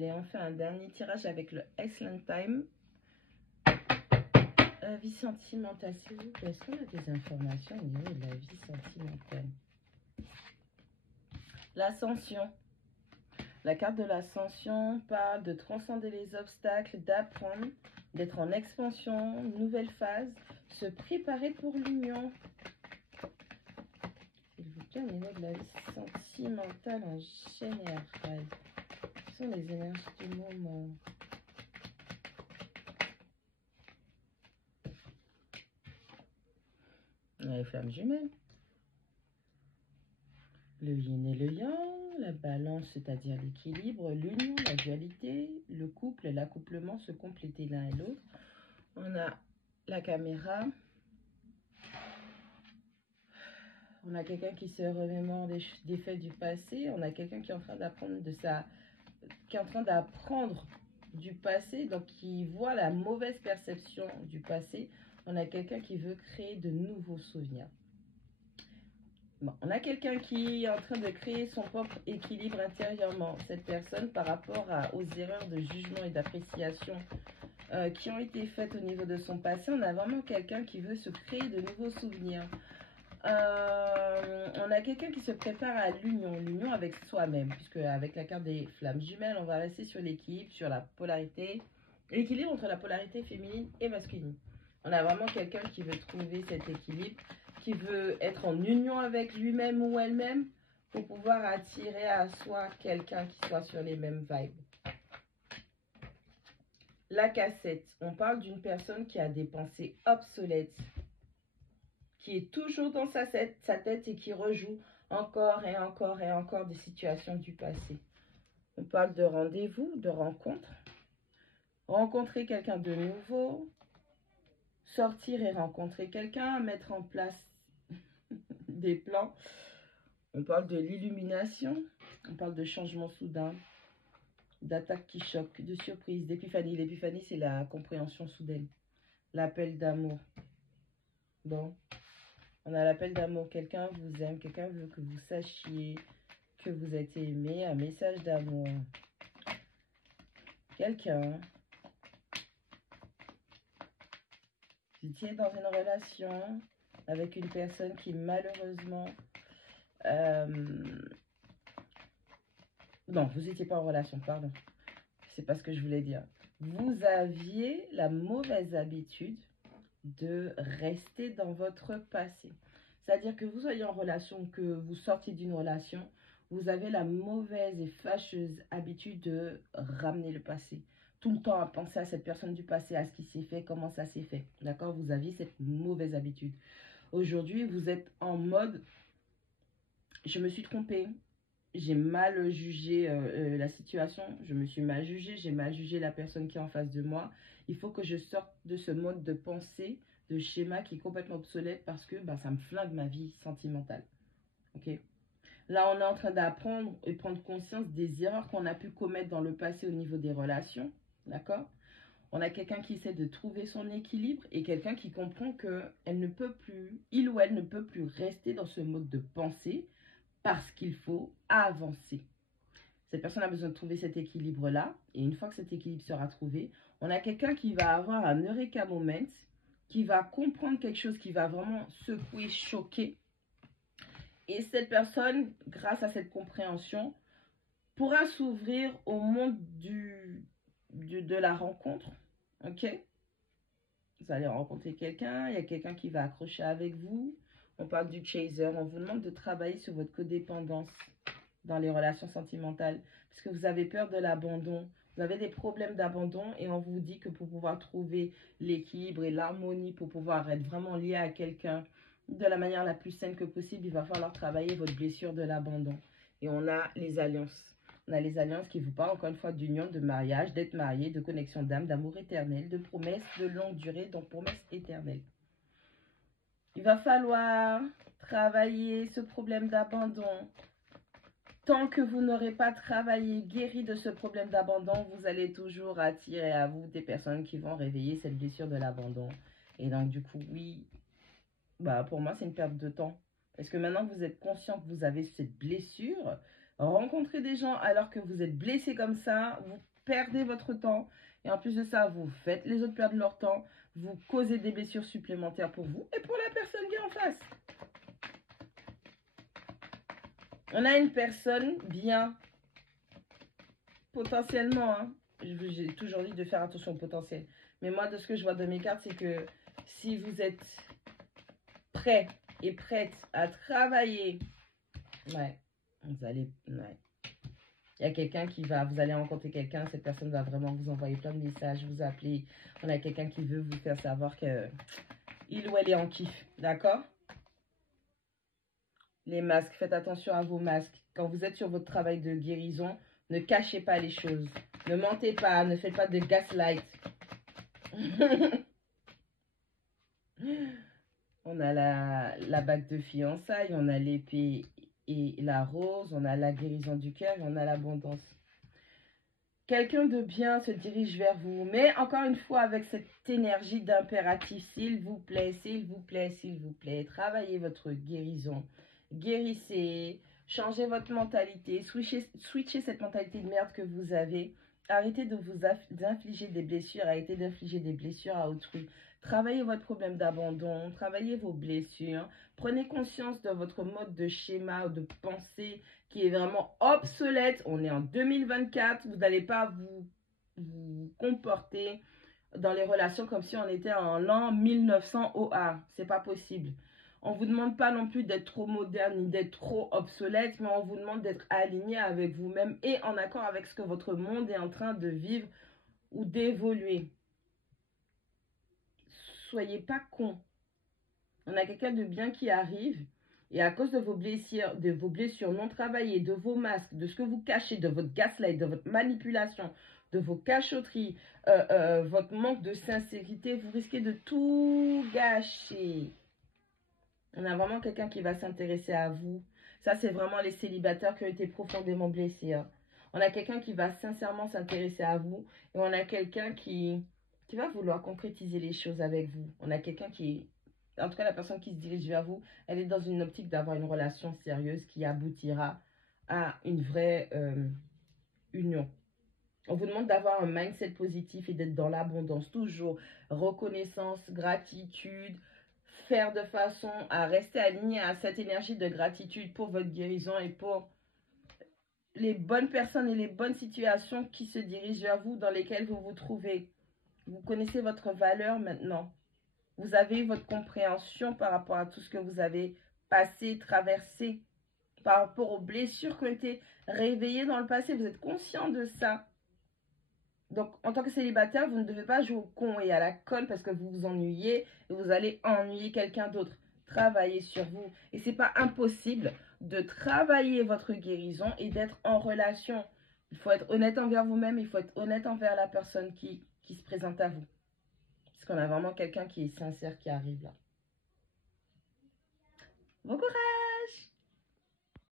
Allez, on fait un dernier tirage avec le Excellent Time. Vie sentimentale, s'il vous plaît. Est-ce qu'on a des informations au niveau de la vie sentimentale? L'ascension. La carte de l'ascension parle de transcender les obstacles, d'apprendre, d'être en expansion, nouvelle phase, se préparer pour l'union. S'il vous plaît, au niveau de la vie sentimentale en général, quelles sont les énergies du moment? Les flammes jumelles. Le yin et le yang, la balance, c'est-à-dire l'équilibre, l'union, la dualité, le couple, l'accouplement, se compléter l'un et l'autre. On a la caméra. On a quelqu'un qui se remémore des faits du passé. On a quelqu'un qui est en train d'apprendre du passé, donc qui voit la mauvaise perception du passé. On a quelqu'un qui veut créer de nouveaux souvenirs. Bon, on a quelqu'un qui est en train de créer son propre équilibre intérieurement. Cette personne, par rapport aux erreurs de jugement et d'appréciation qui ont été faites au niveau de son passé, on a vraiment quelqu'un qui veut se créer de nouveaux souvenirs. On a quelqu'un qui se prépare à l'union avec soi-même, puisque avec la carte des flammes jumelles, on va rester sur l'équilibre, sur la polarité, l'équilibre entre la polarité féminine et masculine. On a vraiment quelqu'un qui veut trouver cet équilibre, qui veut être en union avec lui-même ou elle-même pour pouvoir attirer à soi quelqu'un qui soit sur les mêmes vibes. La cassette, on parle d'une personne qui a des pensées obsolètes, qui est toujours dans sa tête et qui rejoue encore et encore et encore des situations du passé. On parle de rendez-vous, de rencontre, rencontrer quelqu'un de nouveau, sortir et rencontrer quelqu'un, mettre en place des plans. On parle de l'illumination, on parle de changement soudain, d'attaque qui choque, de surprise, d'épiphanie. L'épiphanie, c'est la compréhension soudaine, l'appel d'amour. Bon, on a l'appel d'amour, quelqu'un vous aime, quelqu'un veut que vous sachiez que vous êtes aimé, un message d'amour. Quelqu'un, vous étiez dans une relation avec une personne qui malheureusement... non, vous n'étiez pas en relation, pardon. C'est pas ce que je voulais dire. Vous aviez la mauvaise habitude de rester dans votre passé. C'est-à-dire que vous soyez en relation, que vous sortiez d'une relation, vous avez la mauvaise et fâcheuse habitude de ramener le passé. Tout le temps à penser à cette personne du passé, à ce qui s'est fait, comment ça s'est fait. D'accord? Vous aviez cette mauvaise habitude. Aujourd'hui, vous êtes en mode, je me suis trompée. J'ai mal jugé la situation, je me suis mal jugée, j'ai mal jugé la personne qui est en face de moi. Il faut que je sorte de ce mode de pensée, de schéma qui est complètement obsolète parce que ça me flingue ma vie sentimentale. Ok? Là, on est en train d'apprendre et prendre conscience des erreurs qu'on a pu commettre dans le passé au niveau des relations. D'accord? On a quelqu'un qui essaie de trouver son équilibre et quelqu'un qui comprend qu'elle ne peut plus, il ou elle ne peut plus rester dans ce mode de pensée parce qu'il faut avancer. Cette personne a besoin de trouver cet équilibre-là. Et une fois que cet équilibre sera trouvé, on a quelqu'un qui va avoir un eureka moment, qui va comprendre quelque chose qui va vraiment secouer, choquer. Et cette personne, grâce à cette compréhension, pourra s'ouvrir au monde de la rencontre. Ok? Vous allez rencontrer quelqu'un, il y a quelqu'un qui va accrocher avec vous. On parle du chaser, on vous demande de travailler sur votre codépendance dans les relations sentimentales, parce que vous avez peur de l'abandon, vous avez des problèmes d'abandon et on vous dit que pour pouvoir trouver l'équilibre et l'harmonie, pour pouvoir être vraiment lié à quelqu'un de la manière la plus saine que possible, il va falloir travailler votre blessure de l'abandon. Et on a les alliances. On a les alliances qui vous parlent encore une fois d'union, de mariage, d'être marié, de connexion d'âme, d'amour éternel, de promesses de longue durée, donc promesses éternelles. Il va falloir travailler ce problème d'abandon. Tant que vous n'aurez pas travaillé, guéri de ce problème d'abandon, vous allez toujours attirer à vous des personnes qui vont réveiller cette blessure de l'abandon. Et donc, du coup, oui, pour moi, c'est une perte de temps. Parce que maintenant que vous êtes conscient que vous avez cette blessure, rencontrer des gens alors que vous êtes blessé comme ça, perdez votre temps. Et en plus de ça, vous faites les autres perdre leur temps. Vous causez des blessures supplémentaires pour vous et pour la personne qui est en face. On a une personne bien, potentiellement, hein. J'ai toujours dit de faire attention au potentiel. Mais moi, de ce que je vois de mes cartes, c'est que si vous êtes prêt et prête à travailler, ouais, vous allez, ouais. Il y a quelqu'un qui va, vous allez rencontrer quelqu'un, cette personne va vraiment vous envoyer plein de messages, vous appeler. On a quelqu'un qui veut vous faire savoir que il ou elle est en kiff, d'accord? Les masques, faites attention à vos masques. Quand vous êtes sur votre travail de guérison, ne cachez pas les choses. Ne mentez pas, ne faites pas de gaslight. On a la bague de fiançailles, on a l'épée et la rose, on a la guérison du cœur et on a l'abondance. Quelqu'un de bien se dirige vers vous, mais encore une fois avec cette énergie d'impératif, s'il vous plaît, s'il vous plaît, s'il vous plaît, travaillez votre guérison, guérissez, changez votre mentalité, switchez cette mentalité de merde que vous avez, arrêtez de vous infliger des blessures, arrêtez d'infliger des blessures à autrui, travaillez votre problème d'abandon, travaillez vos blessures, prenez conscience de votre mode de schéma ou de pensée qui est vraiment obsolète. On est en 2024. Vous n'allez pas vous comporter dans les relations comme si on était en l'an 1900 OA. C'est pas possible. On vous demande pas non plus d'être trop moderne ni d'être trop obsolète, mais on vous demande d'être aligné avec vous-même et en accord avec ce que votre monde est en train de vivre ou d'évoluer. Soyez pas cons. On a quelqu'un de bien qui arrive. Et à cause de vos blessures non travaillées, de vos masques, de ce que vous cachez, de votre gaslight, de votre manipulation, de vos cachotteries, votre manque de sincérité, vous risquez de tout gâcher. On a vraiment quelqu'un qui va s'intéresser à vous. Ça, c'est vraiment les célibataires qui ont été profondément blessés. Hein. On a quelqu'un qui va sincèrement s'intéresser à vous. Et on a quelqu'un qui va vouloir concrétiser les choses avec vous. On a quelqu'un qui... En tout cas, la personne qui se dirige vers vous, elle est dans une optique d'avoir une relation sérieuse qui aboutira à une vraie union. On vous demande d'avoir un mindset positif et d'être dans l'abondance. Toujours reconnaissance, gratitude, faire de façon à rester aligné à cette énergie de gratitude pour votre guérison et pour les bonnes personnes et les bonnes situations qui se dirigent vers vous, dans lesquelles vous vous trouvez. Vous connaissez votre valeur maintenant. Vous avez eu votre compréhension par rapport à tout ce que vous avez passé, traversé, par rapport aux blessures qui ont été réveillées dans le passé. Vous êtes conscient de ça. Donc, en tant que célibataire, vous ne devez pas jouer au con et à la conne parce que vous vous ennuyez et vous allez ennuyer quelqu'un d'autre. Travaillez sur vous. Et ce n'est pas impossible de travailler votre guérison et d'être en relation. Il faut être honnête envers vous-même, il faut être honnête envers la personne qui se présente à vous. Parce qu'on a vraiment quelqu'un qui est sincère qui arrive là. Bon courage!